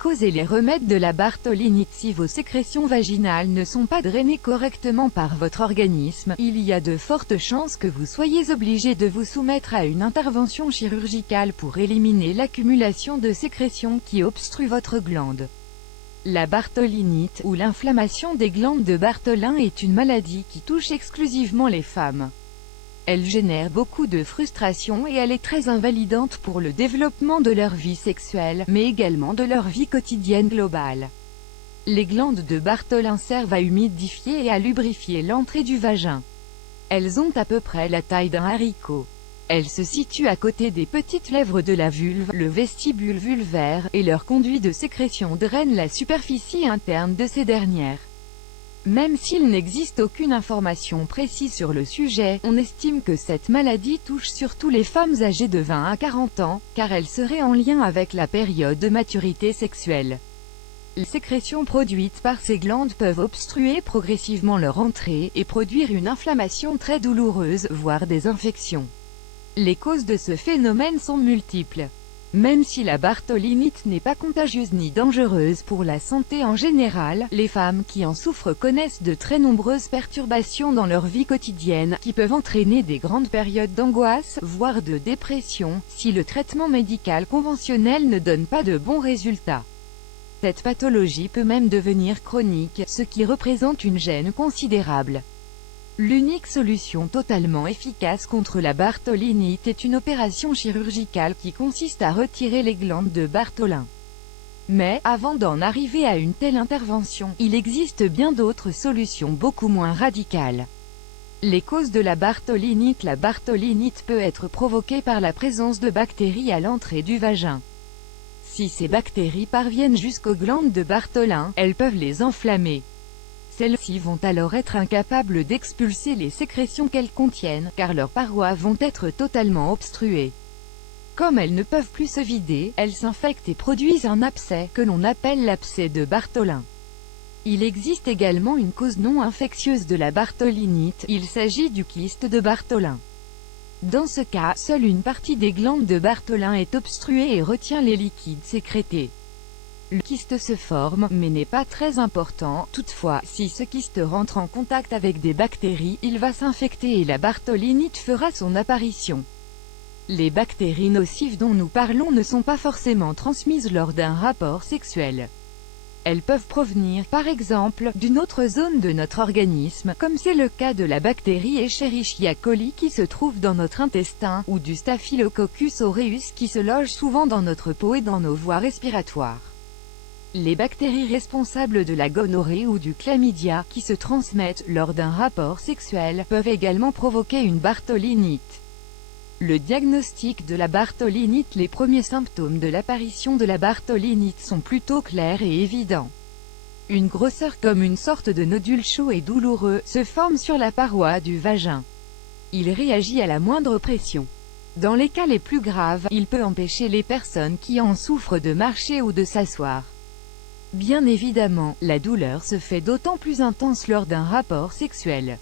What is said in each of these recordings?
causes et les remèdes de la bartholinite. Si vos sécrétions vaginales ne sont pas drainées correctement par votre organisme, il y a de fortes chances que vous soyez obligé de vous soumettre à une intervention chirurgicale pour éliminer l'accumulation de sécrétions qui obstruent votre glande. La bartholinite, ou l'inflammation des glandes de Bartholin, est une maladie qui touche exclusivement les femmes. Elle génère beaucoup de frustration et elle est très invalidante pour le développement de leur vie sexuelle, mais également de leur vie quotidienne globale. Les glandes de Bartholin servent à humidifier et à lubrifier l'entrée du vagin. Elles ont à peu près la taille d'un haricot. Elles se situent à côté des petites lèvres de la vulve, le vestibule vulvaire, et leur conduit de sécrétion draine la superficie interne de ces dernières. Même s'il n'existe aucune information précise sur le sujet, on estime que cette maladie touche surtout les femmes âgées de 20 à 40 ans, car elle serait en lien avec la période de maturité sexuelle. Les sécrétions produites par ces glandes peuvent obstruer progressivement leur entrée, et produire une inflammation très douloureuse, voire des infections. Les causes de ce phénomène sont multiples. Même si la bartholinite n'est pas contagieuse ni dangereuse pour la santé en général, les femmes qui en souffrent connaissent de très nombreuses perturbations dans leur vie quotidienne, qui peuvent entraîner des grandes périodes d'angoisse, voire de dépression, si le traitement médical conventionnel ne donne pas de bons résultats. Cette pathologie peut même devenir chronique, ce qui représente une gêne considérable. L'unique solution totalement efficace contre la bartholinite est une opération chirurgicale qui consiste à retirer les glandes de Bartholin. Mais, avant d'en arriver à une telle intervention, il existe bien d'autres solutions beaucoup moins radicales. Les causes de la bartholinite. La bartholinite peut être provoquée par la présence de bactéries à l'entrée du vagin. Si ces bactéries parviennent jusqu'aux glandes de Bartholin, elles peuvent les enflammer. Celles-ci vont alors être incapables d'expulser les sécrétions qu'elles contiennent, car leurs parois vont être totalement obstruées. Comme elles ne peuvent plus se vider, elles s'infectent et produisent un abcès, que l'on appelle l'abcès de Bartholin. Il existe également une cause non infectieuse de la bartholinite, il s'agit du kyste de Bartholin. Dans ce cas, seule une partie des glandes de Bartholin est obstruée et retient les liquides sécrétés. Le kyste se forme, mais n'est pas très important. Toutefois, si ce kyste rentre en contact avec des bactéries, il va s'infecter et la bartholinite fera son apparition. Les bactéries nocives dont nous parlons ne sont pas forcément transmises lors d'un rapport sexuel. Elles peuvent provenir, par exemple, d'une autre zone de notre organisme, comme c'est le cas de la bactérie Escherichia coli qui se trouve dans notre intestin, ou du Staphylococcus aureus qui se loge souvent dans notre peau et dans nos voies respiratoires. Les bactéries responsables de la gonorrhée ou du chlamydia, qui se transmettent lors d'un rapport sexuel, peuvent également provoquer une bartholinite. Le diagnostic de la bartholinite. Les premiers symptômes de l'apparition de la bartholinite sont plutôt clairs et évidents. Une grosseur comme une sorte de nodule chaud et douloureux se forme sur la paroi du vagin. Il réagit à la moindre pression. Dans les cas les plus graves, il peut empêcher les personnes qui en souffrent de marcher ou de s'asseoir. Bien évidemment, la douleur se fait d'autant plus intense lors d'un rapport sexuel.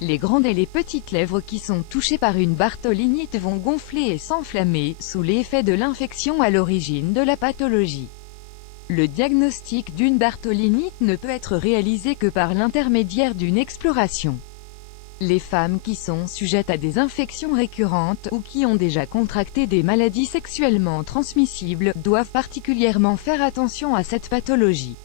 Les grandes et les petites lèvres qui sont touchées par une bartholinite vont gonfler et s'enflammer, sous l'effet de l'infection à l'origine de la pathologie. Le diagnostic d'une bartholinite ne peut être réalisé que par l'intermédiaire d'une exploration. Les femmes qui sont sujettes à des infections récurrentes, ou qui ont déjà contracté des maladies sexuellement transmissibles, doivent particulièrement faire attention à cette pathologie.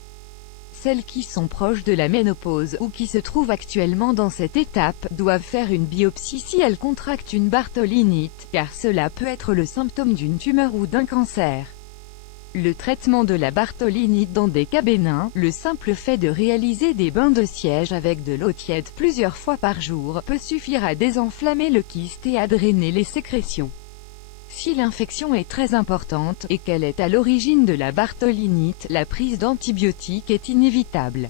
Celles qui sont proches de la ménopause, ou qui se trouvent actuellement dans cette étape, doivent faire une biopsie si elles contractent une bartholinite, car cela peut être le symptôme d'une tumeur ou d'un cancer. Le traitement de la bartholinite dans des cas bénins, le simple fait de réaliser des bains de siège avec de l'eau tiède plusieurs fois par jour, peut suffire à désenflammer le kyste et à drainer les sécrétions. Si l'infection est très importante, et qu'elle est à l'origine de la bartholinite, la prise d'antibiotiques est inévitable.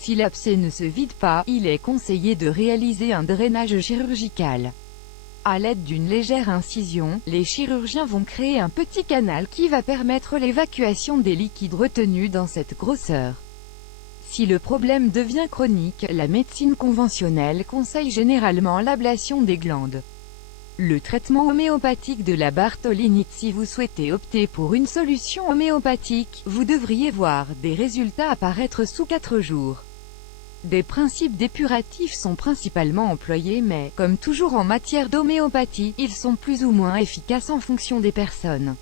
Si l'abcès ne se vide pas, il est conseillé de réaliser un drainage chirurgical. À l'aide d'une légère incision, les chirurgiens vont créer un petit canal qui va permettre l'évacuation des liquides retenus dans cette grosseur. Si le problème devient chronique, la médecine conventionnelle conseille généralement l'ablation des glandes. Le traitement homéopathique de la bartholinite. Si vous souhaitez opter pour une solution homéopathique, vous devriez voir des résultats apparaître sous 4 jours. Des principes dépuratifs sont principalement employés mais, comme toujours en matière d'homéopathie, ils sont plus ou moins efficaces en fonction des personnes.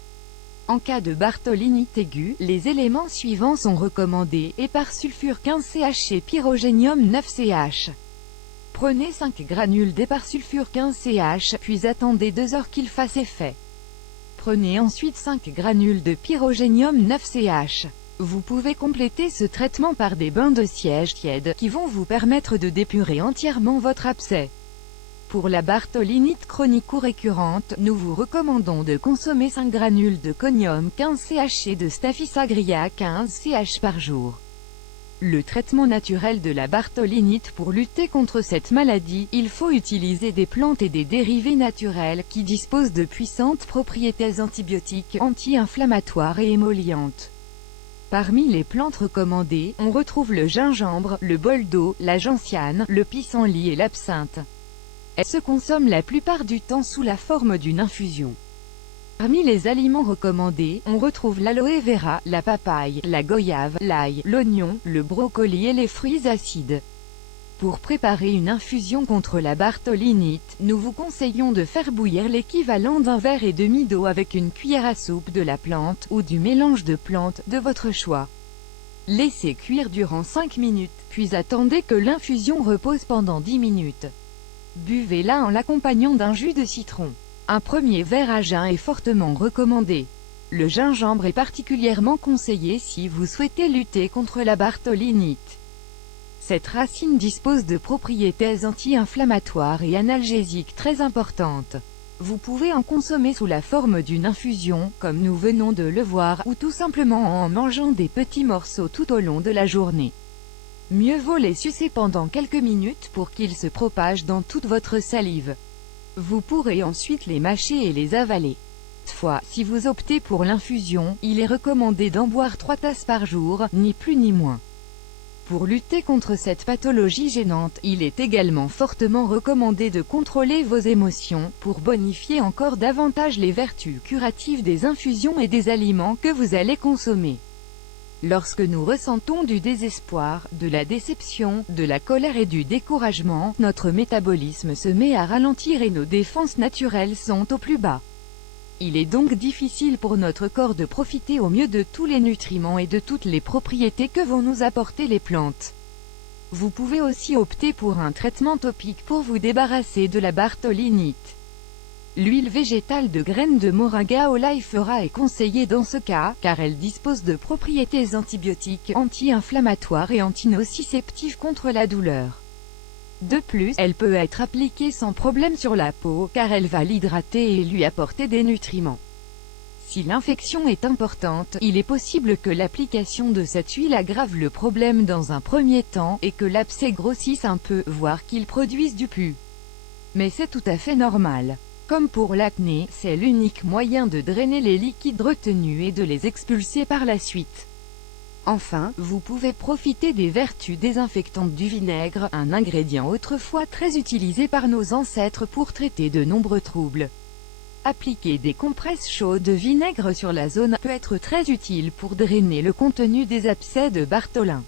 En cas de bartholinite aiguë, les éléments suivants sont recommandés: éparsulfure 15CH et pyrogénium 9CH. Prenez 5 granules d'éparsulfure 15CH, puis attendez 2 heures qu'il fasse effet. Prenez ensuite 5 granules de pyrogénium 9CH. Vous pouvez compléter ce traitement par des bains de siège tiède, qui vont vous permettre de dépurer entièrement votre abcès. Pour la bartholinite chronique ou récurrente, nous vous recommandons de consommer 5 granules de conium 15CH et de Staphylos agria 15CH par jour. Le traitement naturel de la bartholinite. Pour lutter contre cette maladie, il faut utiliser des plantes et des dérivés naturels, qui disposent de puissantes propriétés antibiotiques, anti-inflammatoires et émollientes. Parmi les plantes recommandées, on retrouve le gingembre, le boldo, la gentiane, le pissenlit et l'absinthe. Elles se consomment la plupart du temps sous la forme d'une infusion. Parmi les aliments recommandés, on retrouve l'aloe vera, la papaye, la goyave, l'ail, l'oignon, le brocoli et les fruits acides. Pour préparer une infusion contre la bartholinite, nous vous conseillons de faire bouillir l'équivalent d'un verre et demi d'eau avec une cuillère à soupe de la plante, ou du mélange de plantes, de votre choix. Laissez cuire durant 5 minutes, puis attendez que l'infusion repose pendant 10 minutes. Buvez-la en l'accompagnant d'un jus de citron. Un premier verre à jeun est fortement recommandé. Le gingembre est particulièrement conseillé si vous souhaitez lutter contre la bartholinite. Cette racine dispose de propriétés anti-inflammatoires et analgésiques très importantes. Vous pouvez en consommer sous la forme d'une infusion, comme nous venons de le voir, ou tout simplement en mangeant des petits morceaux tout au long de la journée. Mieux vaut les sucer pendant quelques minutes pour qu'ils se propagent dans toute votre salive. Vous pourrez ensuite les mâcher et les avaler. Toutefois, si vous optez pour l'infusion, il est recommandé d'en boire 3 tasses par jour, ni plus ni moins. Pour lutter contre cette pathologie gênante, il est également fortement recommandé de contrôler vos émotions, pour bonifier encore davantage les vertus curatives des infusions et des aliments que vous allez consommer. Lorsque nous ressentons du désespoir, de la déception, de la colère et du découragement, notre métabolisme se met à ralentir et nos défenses naturelles sont au plus bas. Il est donc difficile pour notre corps de profiter au mieux de tous les nutriments et de toutes les propriétés que vont nous apporter les plantes. Vous pouvez aussi opter pour un traitement topique pour vous débarrasser de la bartholinite. L'huile végétale de graines de moringa oleifera est conseillée dans ce cas, car elle dispose de propriétés antibiotiques, anti-inflammatoires et antinociceptives contre la douleur. De plus, elle peut être appliquée sans problème sur la peau, car elle va l'hydrater et lui apporter des nutriments. Si l'infection est importante, il est possible que l'application de cette huile aggrave le problème dans un premier temps, et que l'abcès grossisse un peu, voire qu'il produise du pus. Mais c'est tout à fait normal. Comme pour l'acné, c'est l'unique moyen de drainer les liquides retenus et de les expulser par la suite. Enfin, vous pouvez profiter des vertus désinfectantes du vinaigre, un ingrédient autrefois très utilisé par nos ancêtres pour traiter de nombreux troubles. Appliquer des compresses chaudes de vinaigre sur la zone peut être très utile pour drainer le contenu des abcès de Bartholin.